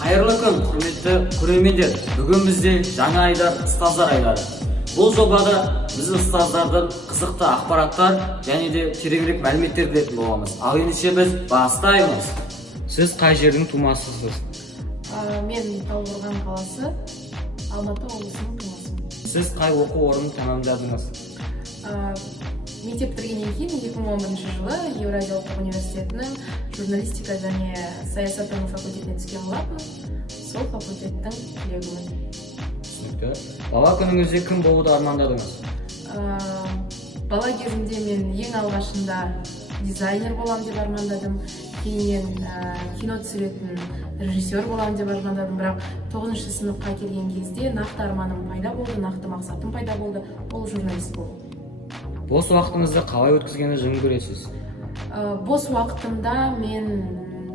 Қайырлы күн, құрметті көрермендер. Бүгін бізде жаңа айдар ұстаздар айлары. Бұл жобада біз ұстаздардың қызықты ақпараттар және де тереңірек мәліметтер білетін боламыз. Ал ендеше біз бастаймыз. Сіз қай жердің тумасысыз? Мен Талдықорған қаласы, Алматы облысының тумасымын. Сіз қай оқу орнын тәмамдадыңыз? Мектеп бітіргеннен кейін 2011 жылы Еуразия ұлттық университетінің журналистика және саясаттану факультетіне түскен болатынмын. Сол факультеттің түлегімін. Түсінікті. Бала күніңізде кім болуды армандадыңыз? Бала кезімде мен ең алғашында дизайнер боламын деп армандадым. Кейіннен кино түсіретін режиссер боламын деп армандадым. Бірақ 9-шы сыныпқа келген кезде нақты арманым пайда болды, нақты мақсатым пайда болды. Ол журналист болу. Бос уақытыңызды қалай өткізгенді жөн көресіз? Бос уақытымда мен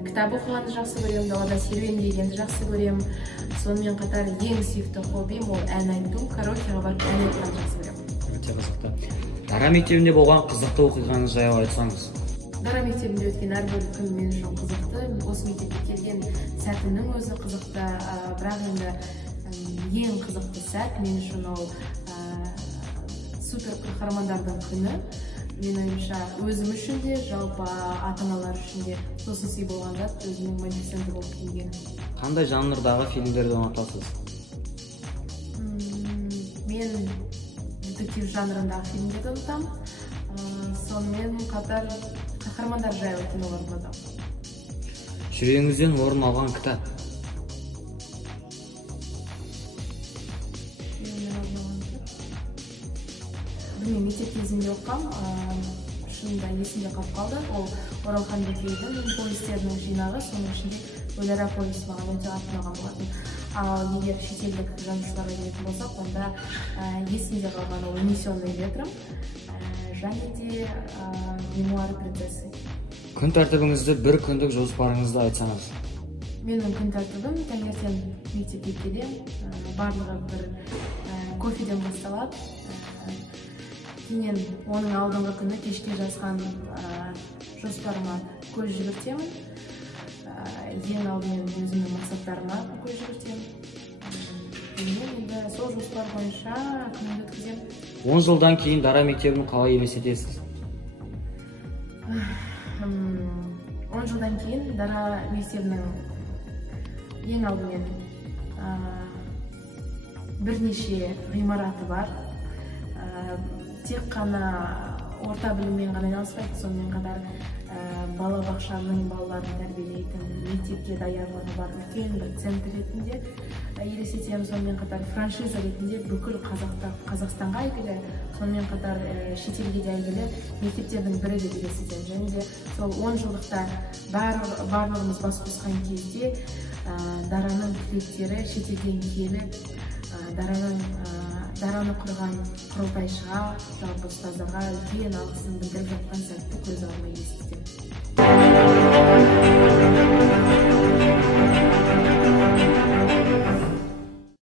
кітап оқығанды жақсы көремін, далада серуендегенді жақсы көремін. Сонымен қатар ең сүйікті хоббим ол ән айту, караокеға барып ән айтқанды жақсы көремін. Өте қызықты. Дара мектебінде болған қызықты оқиғаңыз жайлы айтсаңыз? Дара мектебінде өткен әрбір күн мен үшін қызықты. Осы мектепке келген сәтімнің өзі қызықты, бірақ енді ең қызықты сәт мен үшін ол супер қаһармандардың күні. Мен ойымша өзім үшін де, жалпы ата-аналар үшін де тосын сый болған зат өзінің Малефисента болып келгені. Қандай жанрдағы фильмдерді ұнатасыз? Мен детектив жанрындағы фильмдерді ұнатамын. Сонымен қатар қаһармандар жайлы киноларды ұнатамын. Жүрегіңізден орын алған кітап? Мен мектеп кезінде оқығам, шынында есімде қалып қалды. Ол Оралхан Бөкейдің повестерінің жинағы, соның ішінде Өлара повесі маған өте қатты ұнаған болатын. Ал егер шетелдік жазушыларға келетін болсақ, онда есімде қалған ол «Унесенный ветром» және де «Мемуары принцессы». Күн тәртібіңізді бір күндік жоспарыңызды айтсаңыз? Менің күн тәртібім таңертең мектепке келем, барлығы бір кофеден басталады. Кейіннен оның алдыңғы күні кешке жазған жоспарыма көз жүгіртемін. Ең алдымен өзімнің мақсаттарыма көз жүгіртемін. Кейіннен енді сол жоспар бойынша күнімді өткіземін. 10 жылдан кейін Дара мектебін қалай елестетесіз? 10 жылдан кейін Дара мектебінің ең алдымен бірнеше ғимараты бар. Тек қана орта біліммен ғана айналыспайды, сонымен қатар балабақшаның балаларын тәрбиелейтін, мектепке даярлығы бар үлкен бір центр ретінде елестетемін. Сонымен қатар франшиза ретінде бүкіл Қазақстанға әйгілі, сонымен қатар шетелге де әйгілі мектептердің бірі деп елестетемін. Және де сол 10 жылдықта барлығымыз бас қосқан кезде Дараның түлектері шетелден келіп, Дараны құрған құрылтайшыға, жалпы ұстаздарға үлкен алғысын білдіріп жатқан сәтті көз алдыма елестетемін.